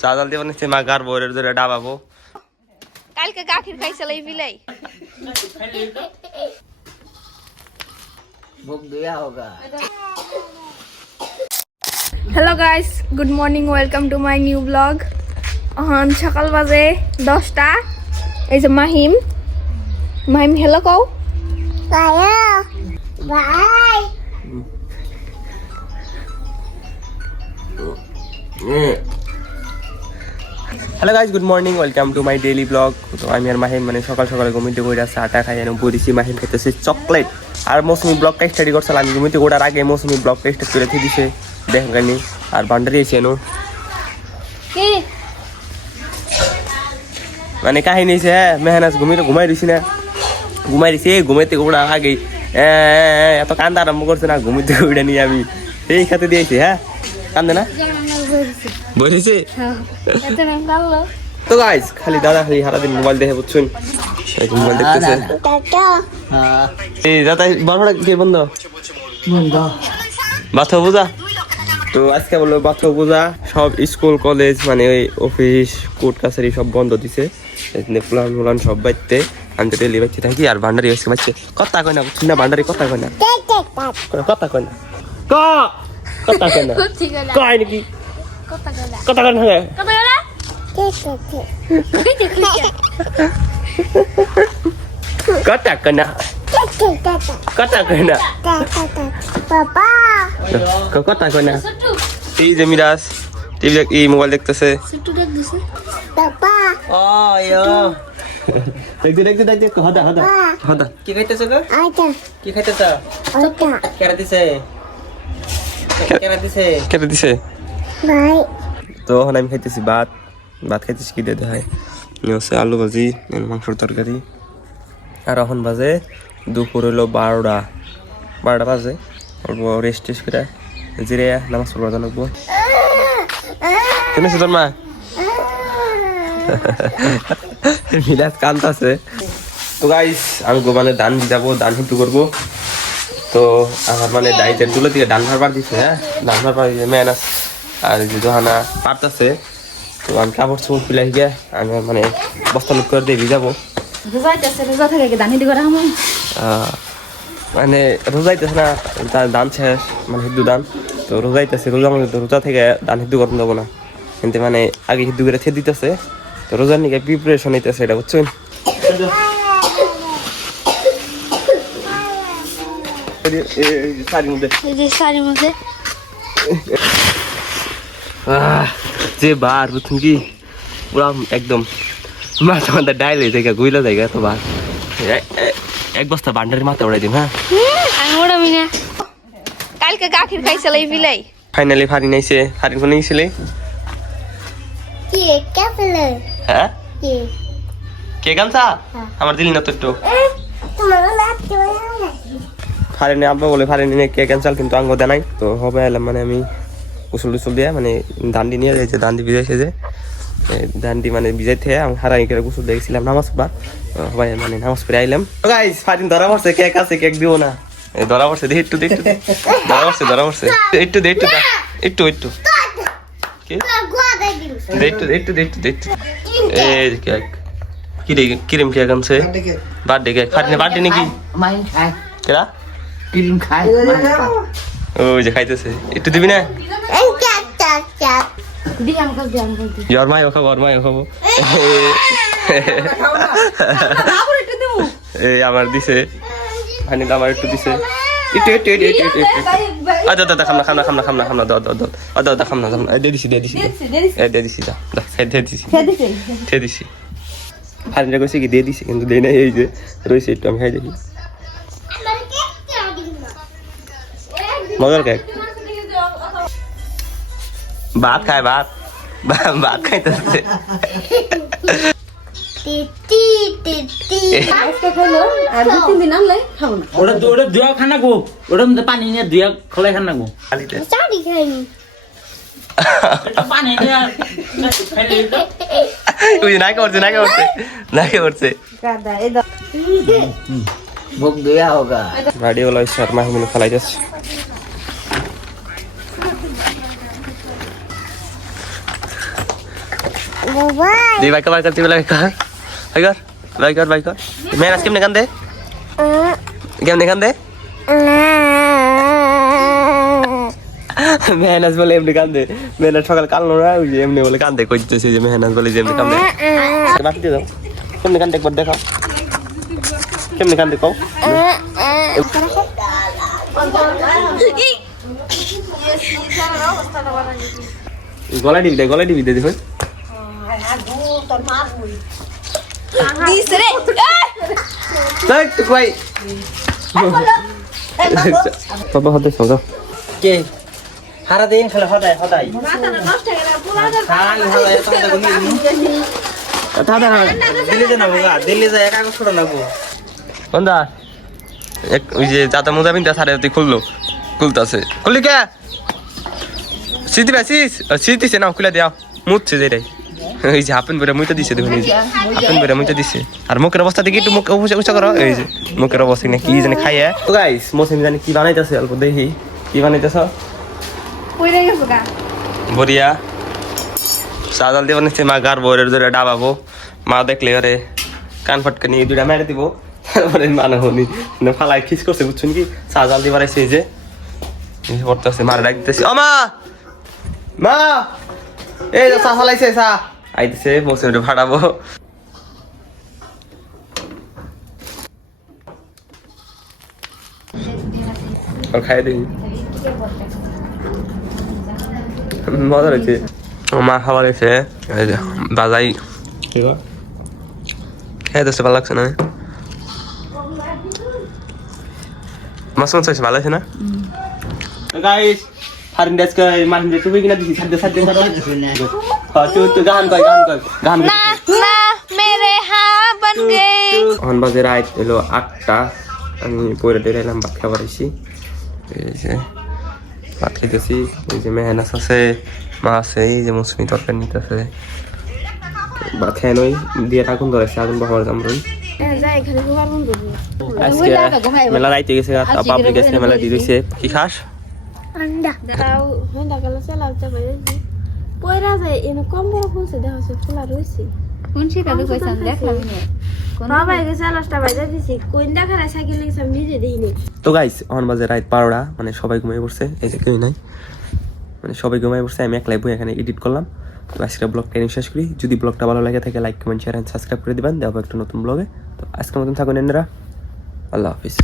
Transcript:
সাদাল দিয়ে বানিয়েছে মা গার বইয়ের ধরে ডাবাবো কালকে গাখির খাইছিল এই বিলাই hello guys good morning welcome to my new blog এখন সকাল বাজে 10টা এই যে মাহিম হেলো কও bye hello guys good morning welcome to my daily blog. তো আমি আর মাহিম মানে সকাল সকালে ঘুমিতে করে আসছে আটা খাই যেন বলেছি মাহিম খেতেছে চকলেট আর মৌসুমি ব্লগটা স্টাডি করছিলাম আমি ঘুমিতে ওঠার আগে মৌসুমি ব্লগটা স্টার্ট করে দিছে দেখেন কানি আর বান্ডারি এসে এনো মানে কাহিনী হয়েছে হ্যাঁ মেহনাজ ঘুমাই দিছি না ঘুমাইতে ওড়া আগে এত কান্দা আরম্ভ করছে না ঘুমিতে উড়ে নিয়ে আমি এই খাতে দিয়েছি হ্যাঁ কান্দে না বলেছে তো গাইস খালি দাদা খালি সারাদিন মোবাইল দেখে বুঝছেন মোবাইল দেখতেছে এই দাদা বারোটা কে বন্ধ বাথ পূজা তো আজকে বললো বাথ পূজা সব স্কুল কলেজ মানে ওই অফিস কোর্ট কাছারি সব বন্ধ দিছে ফুলান সব বাইতে আমি তো ডেলি বাচ্চা থাকি আর ভান্ডারি আজকে বাচ্চা কথা কয় না বুঝছি না ভান্ডারি কথা কয় না কথা কয় না কথা কয় না কয় নাকি কথা কয় না কথা কয় না কথা কয় না কথা কয় না এই যে মিরাজ টিভি এই মোবাইল দেখতেছে দেখতে হদা কি খাইতেছ গো কি খাইতেছ কেরা দিছে তো এখন আমি খাইতেছি ভাত খাইতেছি কি দিয়ে হয় হচ্ছে আলু ভাজি মাংসর তরকারি আর এখন বাজে দুপুর হইলো 12টা বাজে অল্প রেস্ট করে জিরে নামাজ পড়বা জানাবো শুনেছি তোর মা মিরাজ কান্দাছে তো গাইস আমি মানে ধান যাবো ধান হিটু করবো তো আমার মানে ডাইটের তুলে দিয়ে ধান ভার দিছে হ্যাঁ ধান ভার দিছে মেহনাজ আর যে দোহানা পারতেছে তো আমি কাপড় চোপড় ফিলাই গিয়ে আমি মানে বস্তা লুট করে দিয়ে ভিজাবো মানে রোজাইতেছে না ধান শেষ মানে হিন্দু ধান তো রোজাইতেছে রোজা থেকে ধান হিন্দু করতে দেবো না কিন্তু মানে আগে হিন্দু করে খেয়ে দিতেছে তো রোজার নিকে প্রিপারেশন হইতেছে এটা বুঝছেন যে বার বুঝছেন কি পুরা একদম মাথা মাথা ডাইলে জায়গা গুইলা জায়গা তো বার এক বস্তা বান্ডারের মাথা উড়াই দিন হ্যাঁ কালকে গাখির খাইছিল এই বিলাই ফাইনালি ফারিন আইছে ফারিন কোনে গেছিলে হ্যাঁ কে গামছা আমার দিলি না তো একটু ফারিনে আব্বা বলে ফারিনে কে ক্যান্সেল কিন্তু আঙ্গ দেয় নাই তো হবে এলাম মানে আমি উসুল দিয়ে মানে দান্ডি নিয়ে যাইছে দান্ডি ভিজাইছে যে দান্ডি মানে ভিজাইতে আমি হারাই করে গুসুল দেখছিলাম নামাজ পড়া সবাই মানে নামাজ পড়ে আইলাম গাইস ফারিন ধরা পড়ছে কেক আছে কেক দিব না এই ধরা পড়ছে দেখি একটু ধরা পড়ছে একটু একটু এই কেক কি রে কিরম কেক আনছে বার্থডে কেক ফাটিনে বার্থডে নাকি কেরা কিরম খায় ওই যে খাইতেছে একটু দিবি না ইয়ার মাই খাবো এই আমার দিছে ফাইনাল আমার একটু দিছে একটু আচ্ছা দাদা খামনা দাদা খামনা দিয়ে দিছি ফাইনাল কইছে কি দিয়ে দিছি কিন্তু দেই না এই যে রইছে একটু আমি খাই দেখি মজার কেক ভাত খাইতেছে পানি নিয়ে দুয়া খোলাই খান না গো নাকে পড়ছে গাড়ি ওলা শর্মা হিমিল খেলাই যাচ্ছে দি বাইক তুই বাইক কর মেহনাজ কেমনে কান্দে মেহনাজ বলে এমনি কান্দে মেহনাজ সকাল কান্দলো না ওই যে এমনি বলে কান্দে কইতেছে যে মেহনাজ বলে যে এমনি কান্দে বাকি দিয়ে দাও কেমনে কান্দে একবার দেখাও কেমনে কান্দে কও গলা ডিবি দে দেখুন বাবা হতে সঙ্গ কে হারা দিন খেলে হদাই দিল্লি যায় কাগজ ছোট নাকবো বন্ধা ওই যে চাতা মোজা পিনটা সাড়ে খুলতাছে খুললি কে সিটি পাইছিস সিটিছে না খুলে দেওয়া মুতছে যেটাই এই যে হাফেন বেড়ে মুইতে দিছে দেখুন এই যে হাফেন বেড়ে মুইতে দিছে আর মুখের অবস্থা দেখি একটু মুখ উঁচা করো এই যে মুখের অবস্থা না কি জানি খাইয়ে তো গাইস মৌসুমি জানি কি বানাইতেছে অল্প দেখি কি বানাইতেছ বরিয়া সাজাল দিয়ে বানাইছে মা গার বরের ধরে ডাবাবো মা দেখলে ওরে কান ফটকে নিয়ে দুইটা মেরে দিব তারপরে মানা হনি ফালাই খিস করছে বুঝছেন কি সাজাল দিয়ে বানাইছে এই যে পড়তেছে মারে ডাক দিতেছে ও মা এই যে চা ফালাইছে চা আইতেছে মৌসুমি ভাড়াবো খাই দেখি মজা রয়েছে মা খাবার এসে বাজাই খেয়ে দিচ্ছে ভালো লাগছে না মাছ মাছ হয়েছে ভালো আছে না গাইস হারিন দেশকে মাহিন দে তুমি কিনা দিছি সাদ্দে সাদ্দে তুই গান কর গান না মেরে হ্যাঁ বন গয়ে এখন বাজে রাত হলো 8টা আমি পরে এলাম ভাত খাবার এসেছি এই যে ভাত খেতেছি এই যে মেহনাজ আছে মা আছে এই যে মৌসুমি তরকারি নিতেছে ভাত খেয়ে নই দিয়ে আগুন ধরেছে আগুন বহাবার কামড়ই আজকে মেলা রাইতে গেছে পাবলিক গেছে মেলা দিয়ে দিয়েছে কি খাস আন্ডা দাও হন্ডা গেল চালাতে বাইরে পয়রা যায় এনে কম বড় ফুলছে দেখা আছে ফুলা রইছে কোন সেটা কইছাম দেখলাম না বাবা একে চালাসটা বাইরে দিছি কোইন্ডা খারা সাইকেল নিয়ে সামনে নিজে দেইনি তো গাইস এখন বাজে রাত 12টা মানে সবাই ঘুমিয়ে পড়ছে এই যে কেউ নাই মানে সবাই ঘুমিয়ে পড়ছে আমি একলাই বই এখানে এডিট করলাম তো আজকের ব্লগটা এনে শেষ করি যদি ব্লগটা ভালো লাগে থাকে like comment share and subscribe করে দিবেন দেখাবো একটা নতুন ব্লগে তো আজকের মতন থাকুন এনারা আল্লাহ হাফিজ